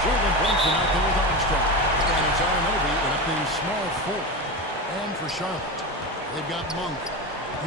Jalen Brunson out there with Armstrong. And it's Anunoby at the small four. And for Charlotte, they've got Monk.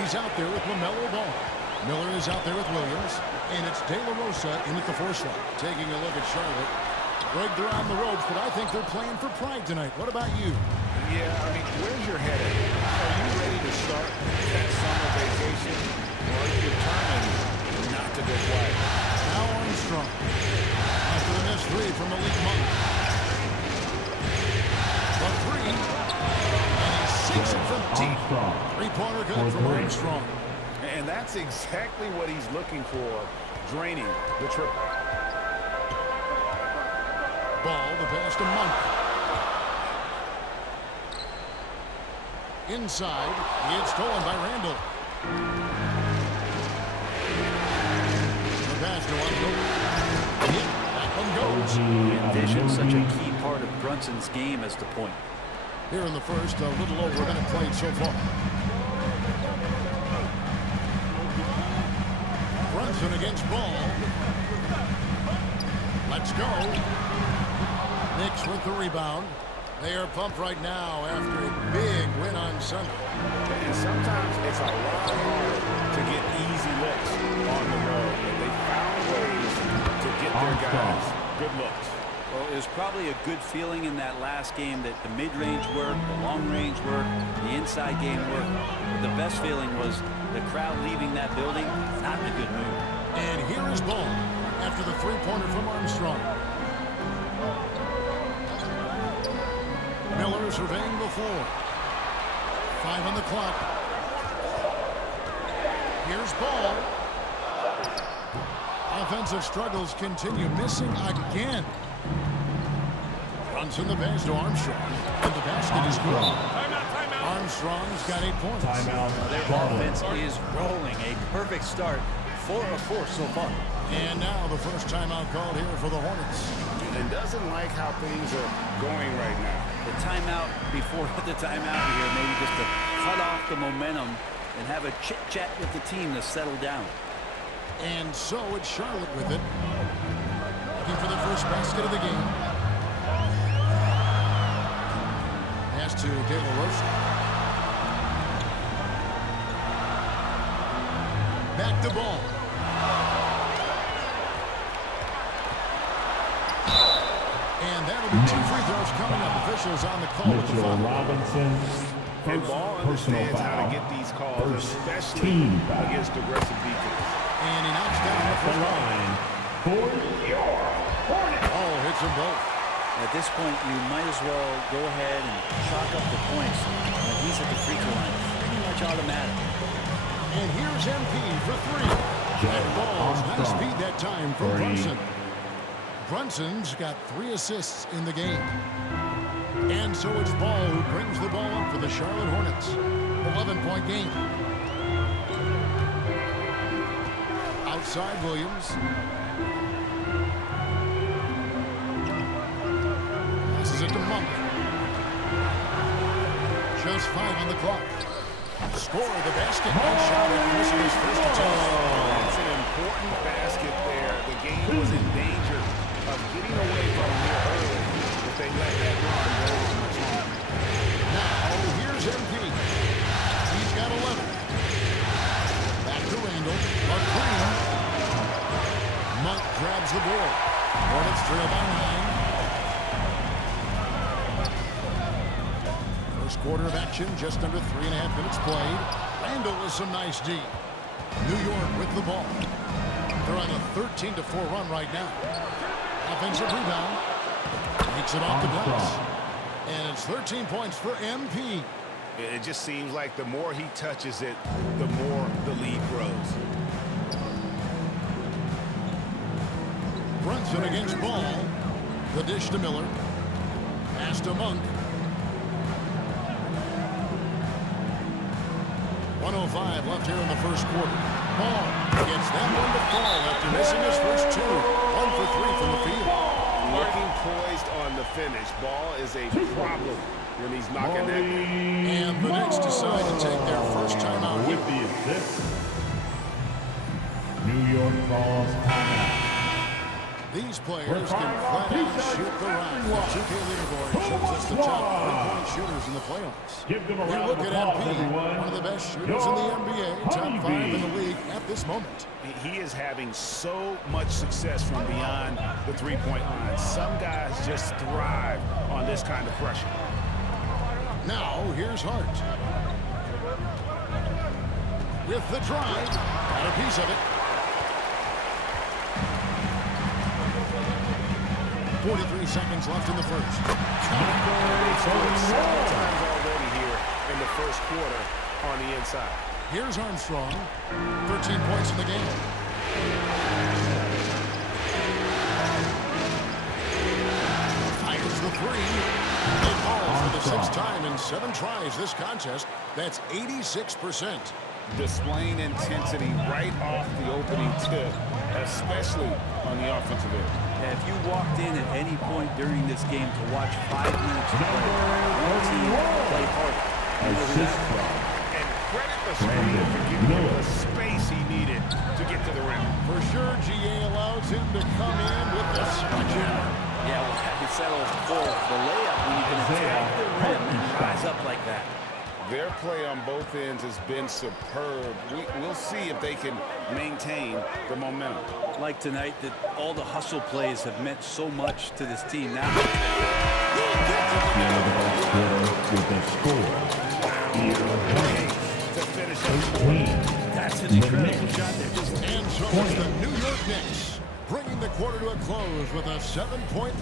He's out there with LaMelo Ball. Miller is out there with Williams. And it's De La Rosa in at the 4 slot. Taking a look at Charlotte. Greg, they're on the ropes, but I think they're playing for pride tonight. What about you? Yeah, I mean, where's your head at? Are you ready to start that summer vacation? Or are you determined not to go quiet? Now Armstrong. After the missed 3 from Malik Monk. The 3. And he sinks it from deep. Three-pointer good from Armstrong. And that's exactly what he's looking for, draining the triple. Ball, the pass to Monk. Inside, it's stolen by Randall. The pass to Randall. That one goes. Vision, such a key part of Brunson's game as the point. Here in the first, a little over a minute played so far. Brunson against Ball. Let's go. Knicks with the rebound. They are pumped right now after a big win on Sunday. And sometimes it's a lot harder to get easy looks on the road. But they found ways to get their guys good looks. Well, it was probably a good feeling in that last game that the mid-range worked, the long-range worked, the inside game worked. But the best feeling was the crowd leaving that building not in a good mood. And here is Ball after the three-pointer from Armstrong. Miller surveying the floor. 5 on the clock. Here's Ball. Offensive struggles continue. Missing again. Brunson the pass to Armstrong. And the basket is good. Armstrong's got 8 points. Their offense is rolling. A perfect start. 4 of 4 so far. And now the first timeout called here for the Hornets. And doesn't like how things are going right now. The timeout before the timeout here, maybe just to cut off the momentum and have a chit-chat with the team to settle down. And so it's Charlotte with it. Looking for the first basket of the game. Pass to De La Rosa. Back to Ball. And that'll be 2 free throws coming up. Officials on the call with the foul. Robinson. And Ball understands how to get these calls, especially against aggressive defense. And he knocks down the first line for your Hornets. Ball hits them both. At this point, you might as well go ahead and chalk up the points. He's at the free throw line. Pretty much automatic. And here's MP for 3. And Ball's nice speed that time from Brunson. Brunson's got 3 assists in the game. And so it's Ball who brings the ball up for the Charlotte Hornets. 11-point game. Outside Williams. Passes it to Monk. Just 5 on the clock. Score the basket by Charlotte. Missing his first attempt. That's an important basket there. The game was in danger of getting away from him here early if they let that run go much longer. Now, here's MP. He's got 11. Back to Randall. A three. Monk grabs the board. Hornets trail by 9. First quarter of action, just under 3.5 minutes played. Randall with some nice D. New York with the ball. They're on a 13-4 run right now. Offensive rebound. Makes it off the glass. And it's 13 points for MP. It just seems like the more he touches it, the more the lead grows. Brunson against Ball. The dish to Miller. Pass to Monk. 1:05 left here in the first quarter. Ball gets that one to fall after missing his first 2. 1 for 3 from the field. Looking poised on the finish. Ball is a problem when he's knocking that down. And the Knicks decide to take their first timeout with the assist. New York calls timeout. These players can flat out shoot the rock. The 2K leaderboard shows us the top three-point shooters in the playoffs. Give them a You round look of at applause, MP, everyone. one of the best shooters in the NBA, top 5 in the league at this moment. He is having so much success from beyond the three-point line. Some guys just thrive on this kind of pressure. Now, here's Hart. With the drive, got a piece of it. 43 seconds left in the first. Several times already here in the first quarter on the inside. Here's Armstrong. 13 points in the game. Fires the three. It falls for the 6th time in 7 tries this contest. That's 86%. Displaying intensity right off the opening tip, especially on the offensive end. Yeah, if you walked in at any point during this game to watch 5 minutes of play, one team play hard. And credit the screen for giving him the space he needed to get to the rim. For sure, GA allows him to come in with the sledgehammer. Yeah, well, having settled for the layup when you can attack the rim and rise up like that. Their play on both ends has been superb. We'll see if they can maintain the momentum. Like tonight, that all the hustle plays have meant so much to this team now. With the score. To finish up. That's an incredible shot there. And so it's the New York Knicks, bringing the quarter to a close with a 7-point.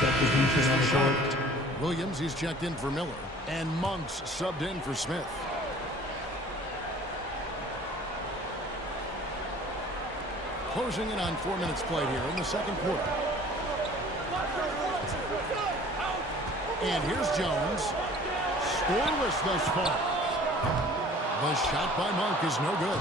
Substitution on the court. Williams, he's checked in for Miller. And Monks subbed in for Smith. Closing in on 4 minutes played here in the second quarter. And here's Jones. Scoreless thus far. The shot by Monk is no good.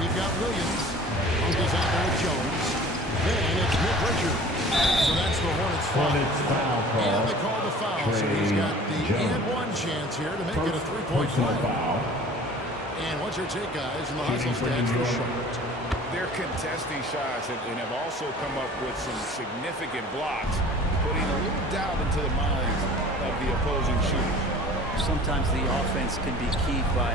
We've got Williams. Monk is out there with Jones. Then it's Nick Richard. So that's the Hornets foul. And they call the foul. So he's got the and one chance here to make it a 3-point foul. And what's your take, guys, in the hustle stats for Charlotte? They're contesting shots and have also come up with some significant blocks, putting a little doubt into the minds of the opposing shooter. Sometimes the offense can be keyed by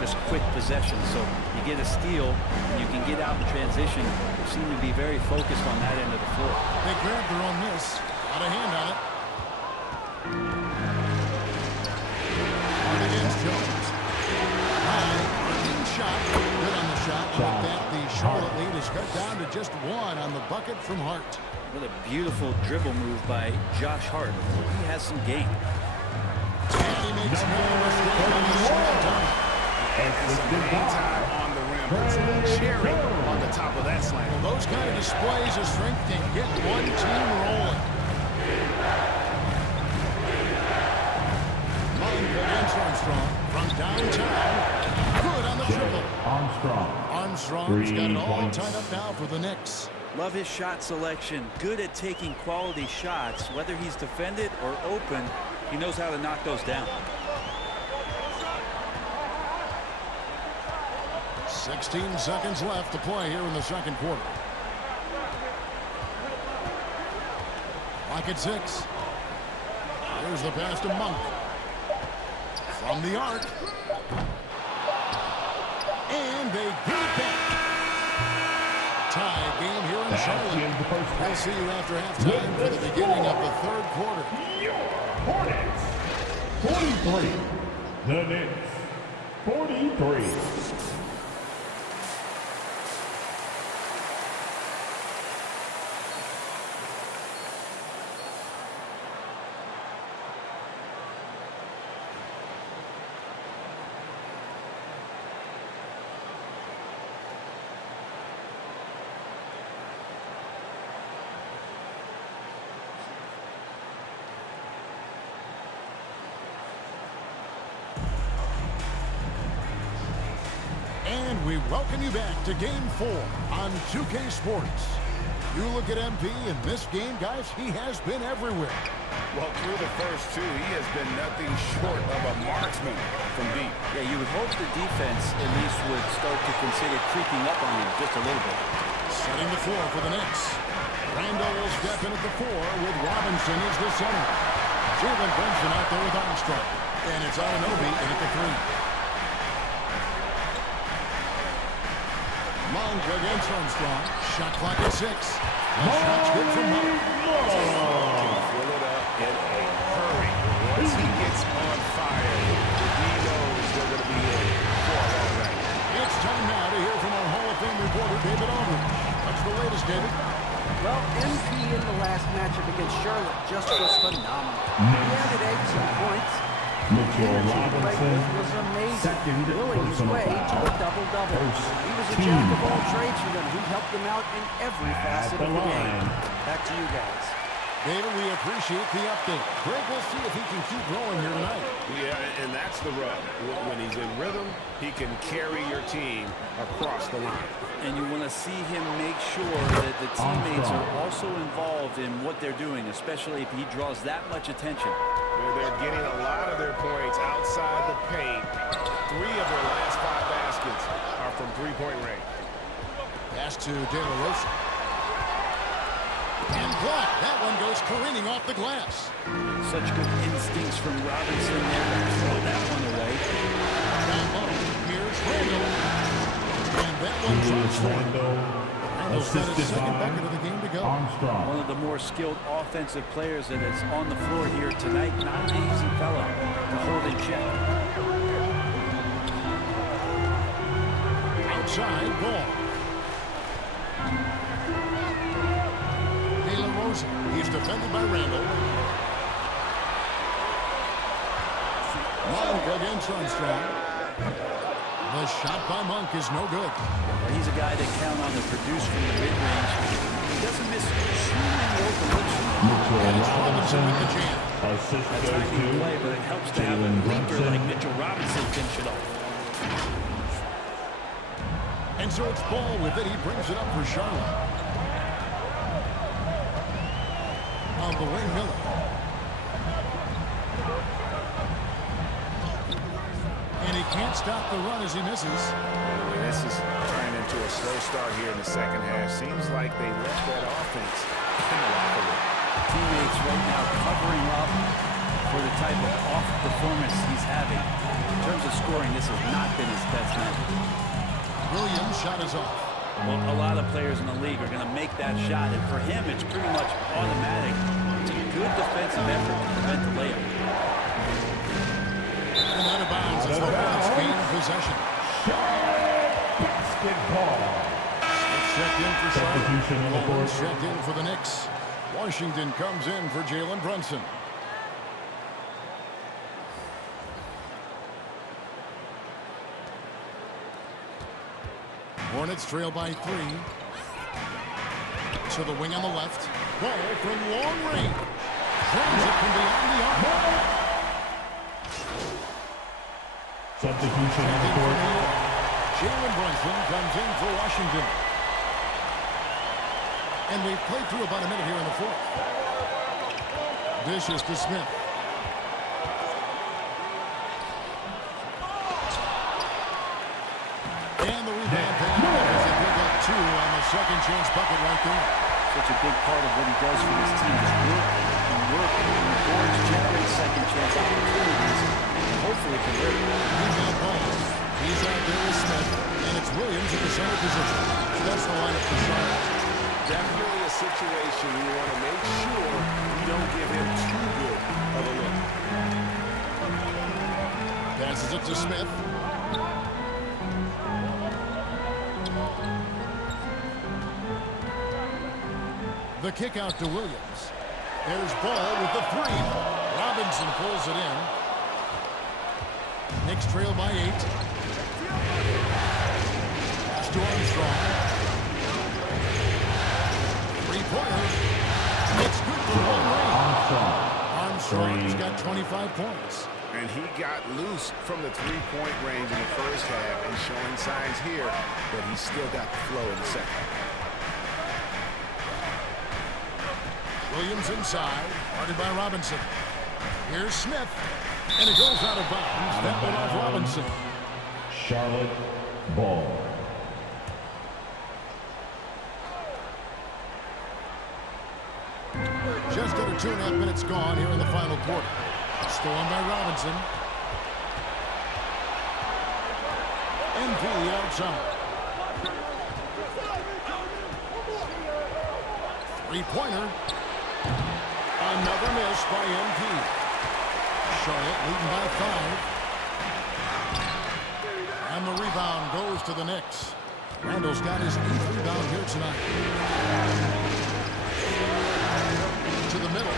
just quick possession. So you get a steal, and you can get out in transition. They seem to be very focused on that end of the floor. They grabbed their own miss. Got a hand on it. On against Jones. High, arcing shot. Good on the shot. And with that, the Charlotte lead is cut down to just 1 on the bucket from Hart. What a beautiful dribble move by Josh Hart. He has some game. And he makes no mistake on the slam dunk. And some hang time on the rim. Puts a cherry on the top of that slam. Well, those kind of displays of strength can get one team rolling. Monk against Armstrong from downtown. Good on the triple. Armstrong's got it all tied up now for the Knicks. Love his shot selection. Good at taking quality shots. Whether he's defended or open, he knows how to knock those down. 16 seconds left to play here in the second quarter. Clock at 6. Here's the pass to Monk. From the arc. And they get it back. Tie game here in Charlotte. We'll see you after halftime for the beginning of the third quarter. Hornets 43. The Knicks 43. And we welcome you back to Game 4 on 2K Sports. You look at MP in this game, guys, he has been everywhere. Well, through the first two, he has been nothing short of a marksman from deep. Yeah, you would hope the defense at least would start to consider creeping up on him just a little bit. Setting the floor for the Knicks. Randall will step in at the 4 with Robinson as the center. Jalen Brunson out there with Armstrong. And it's Anunoby in at the 3. Monk against Armstrong. Shot clock at 6. The shot's good from Monk. Can fill it up in a hurry. Once he gets on fire, the D knows they're going to be in for a long night. It's time now to hear from our Hall of Fame reporter, David Aldridge. What's the latest, David? Well, MP in the last matchup against Charlotte just was phenomenal. He added 18 points. Mitchell Energy Robinson, was amazing, second willing his personal way to foul. a double-double. First He was a team. jack of all trades for them. He helped them out in every facet the of the line. game. Back to you guys. David, we appreciate the update. Greg, we'll see if he can keep rolling here tonight. Yeah, and that's the rub. When he's in rhythm, he can carry your team across the line. And you want to see him make sure that the teammates are also involved in what they're doing, especially if he draws that much attention. They're getting a lot of their points outside the paint. 3 of their last 5 baskets are from three-point range. Pass to De La Rosa. And blocked. That one goes careening off the glass. Such good instincts from Robinson there to throw that one away. Down low. Here's Randall. And that one Julius drops. Randle, Randall's got his assisted second by bucket of the game to go. Armstrong. One of the more skilled offensive players that is on the floor here tonight. Not an easy fellow to hold in check. Outside ball. De La Rosa. He's defended by Randall. Monk against Armstrong. The shot by Monk is no good. Well, he's a guy that count on to produce from the mid-range. He doesn't miss too many open looks from him. Mitchell And it's Robinson with the Robinson, jam. assist That's goes timing to play, but it helps to have a Jalen leaper Brunson. like Mitchell Robinson finish it off. And so it's Ball with it. He brings it up for Charlotte. On the wing, Miller. And he can't stop the run as he misses. Yeah, this is turning into a slow start here in the second half. Seems like they left that offense in the locker room. Teammates right now covering up for the type of off performance he's having. In terms of scoring, this has not been his best night. Williams' shot is off. Well, a lot of players in the league are going to make that shot, and for him, it's pretty much automatic. It's a good defensive effort to prevent the layup. And out of bounds as the Hornets gain possession. Basketball. Checked in for Charlotte. Substitution on the Bowman court. checked in for the Knicks. Washington comes in for Jalen Brunson. Hornets trail by 3. To the wing on the left. Ball from long range. Throws it from beyond the arc. Substitution on the court. Jalen Brunson comes in for Washington. And we've played through about a minute here in the 4th. Dishes to Smith. And the rebound paying off as they pick up 2 on the second chance bucket right there. Such a big part of what he does for this team is work and work. And the boards generate second chance opportunities and hopefully convert. Rebound ball. He's out there with Smith. And it's Williams in the center position. So that's the lineup for Charlotte. Definitely a situation you want to make sure you don't give him too good of a look. Passes it to Smith. The kick out to Williams. There's Ball with the 3. Robinson pulls it in. Knicks trail by 8. Pass to Armstrong. 3-pointer. It's good for one range. Armstrong's got 25 points. And he got loose from the three-point range in the first half and showing signs here that he's still got the flow in the second. Williams inside, guarded by Robinson. Here's Smith, and it goes out of bounds. That one off Robinson. Charlotte ball. Just under 2.5 minutes gone here in the final quarter. Stolen by Robinson. MP outside. Three-pointer. Another miss by MP. Charlotte leading by 5. And the rebound goes to the Knicks. Randall's got his 8th rebound here tonight. To the middle.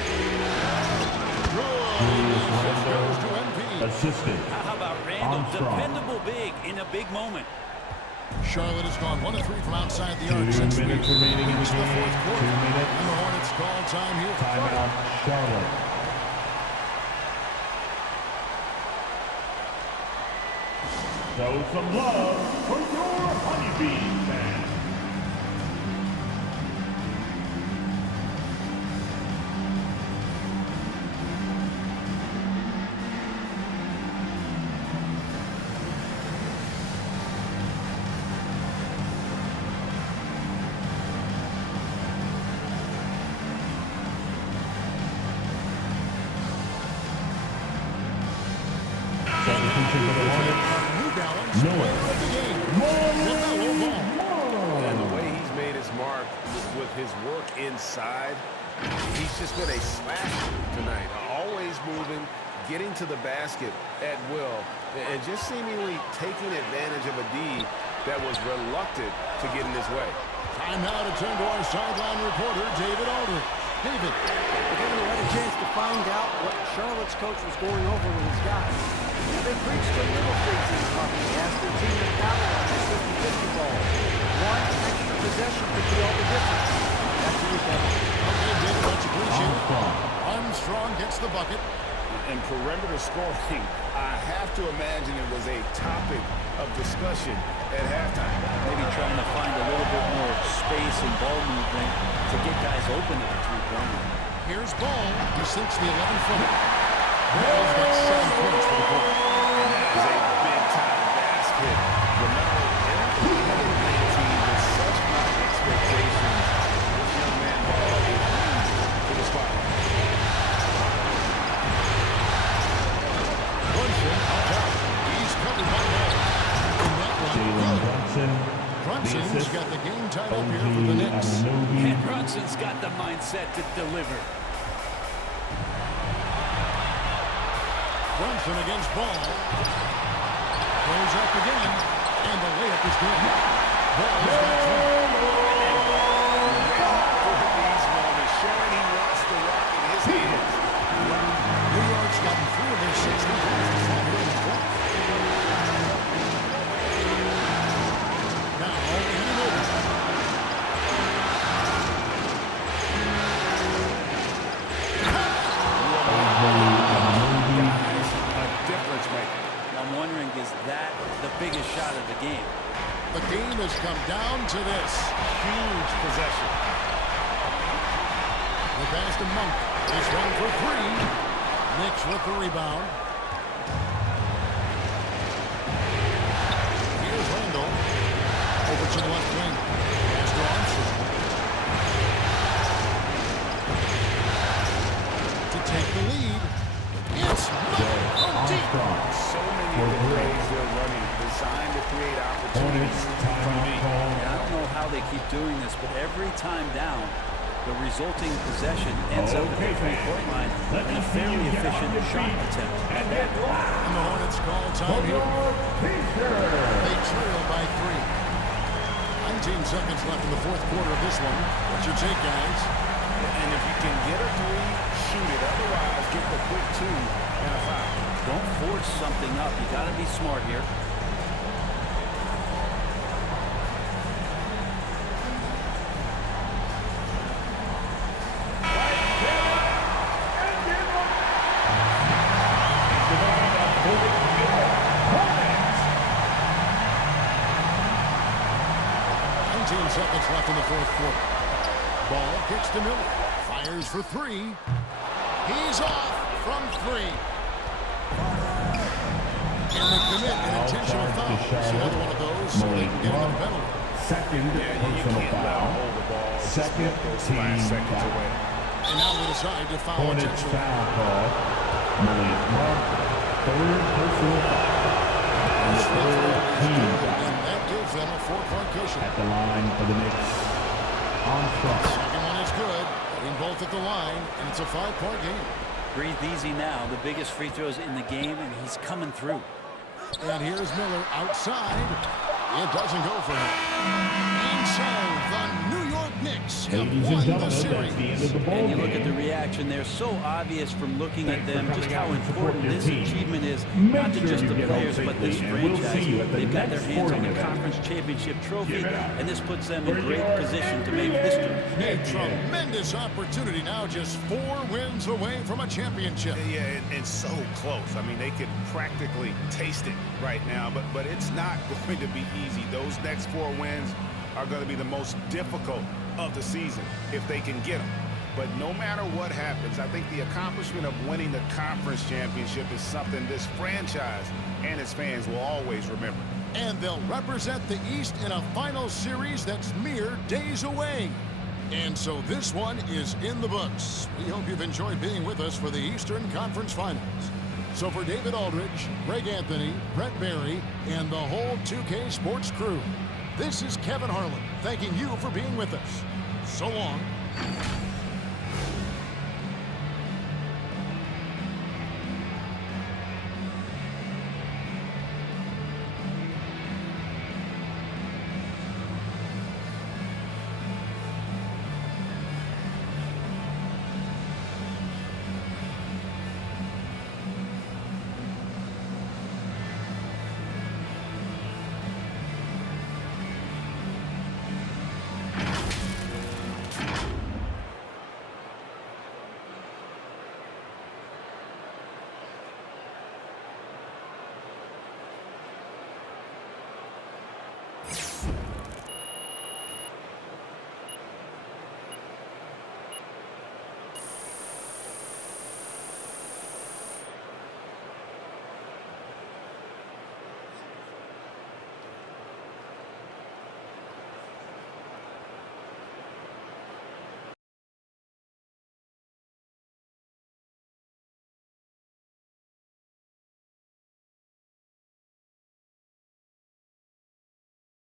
Good. Goes to MP. Assistant. How about Randall? Armstrong. Dependable big in a big moment. Charlotte has gone 1 of 3 from outside the 2 arc since we minutes remaining in the reached the game. fourth quarter. 2 minutes. And the Hornets call time here. Timeout, Charlotte. Show some love for your Honeybee fans. Substitution for the Hornets. New Balance. Miller. Of the game. LaMelo Ball. And the way he's made his mark with his work inside, he's just been a slasher tonight. Always moving, getting to the basket at will, and just seemingly taking advantage of a D that was reluctant to get in his way. Time now to turn to our sideline reporter, David Aldridge. David. We're giving him a chance to find out what Charlotte's coach was going over with his guys. They preached a little preaching coffee. They asked their team to battle on this 50-50 ball. One extra possession could be all the difference. Back to you, Kevin. Okay, David, much appreciated. Armstrong. Armstrong gets the bucket. And perimeter scoring, I have to imagine it was a topic of discussion at halftime. Maybe trying to find a little bit more space and ball movement to get guys open at the three-pointer. Here's Ball. He sinks the 11-footer. Ball's got 7 points for the quarter. That is a big-time basket. LaMelo and the team with such high expectations. This young man Ball is to the spotlight. Brunson on top. He's covered by Ball. And that one, Jalen good. Brunson. Brunson's The assist. got the game tied up here for the Knicks. And Brunson's got the mindset to deliver. Brunson against Ball. Goes up again. And the layup is good. Ball's got 3. These moments showing he wants the rock in his hands. New York's gotten 3 of their 6 points here in the fourth. Now, in and over. A difference maker. I'm wondering, is that the biggest shot of the game? The game has come down to this. Huge possession. The pass to Monk. This one for 3. Knicks with the rebound. Here's Randall. Over to the left wing. Pass to Armstrong. To take the lead. It's Monk from deep. So many of the plays they're running designed to create opportunities Hornets from timeout deep. call. I don't know how they keep doing this, but every time down, the resulting possession ends up at the three-point line in a fairly efficient shot attempt. And the Hornets call time here. They trail by 3. 19 seconds left in the fourth quarter of this one. What's your take, guys? And if you can get a 3, shoot it. Otherwise, get the quick 2 and a foul. Don't force something up. You got to be smart here. Seconds left in the fourth quarter. Ball kicks to Miller. Fires for three. He's off from three. And they commit an intentional foul. It's another one of those, so they can get another penalty. Second personal foul. Second team foul. And now they decide to foul Hornets intentionally. foul call. Million Mark. Third personal foul. And the third team foul. And that gives them a 4-point cushion. At the line for the Knicks. On front. Second one is good. Putting both at the line, and it's a 5-point game. Breathe easy now. The biggest free throws in the game, and he's coming through. And here's Miller outside. It doesn't go for him. And so the New York Knicks have Ladies and won the gentlemen, that's series. the end of the ball And you look at the game. reaction there, so obvious from looking at Thanks for them just coming how out and supporting important your this team. achievement is, Make not to sure just you the get home players, but this safely, and we'll franchise. see you at the They've got their next hands on sporting the event. conference championship trophy, Give it up. and this puts them in For great your position to make history. A tremendous opportunity now, just 4 wins away from a championship. Yeah, and so close. I mean, they could practically taste it right now, but it's not going to be easy. Those next 4 wins are going to be the most difficult of the season if they can get them. But no matter what happens, I think the accomplishment of winning the conference championship is something this franchise and its fans will always remember. And they'll represent the East in a final series that's mere days away. And so this one is in the books. We hope you've enjoyed being with us for the Eastern Conference Finals. So for David Aldridge, Greg Anthony, Brett Barry, and the whole 2K Sports crew, this is Kevin Harlan thanking you for being with us. So long.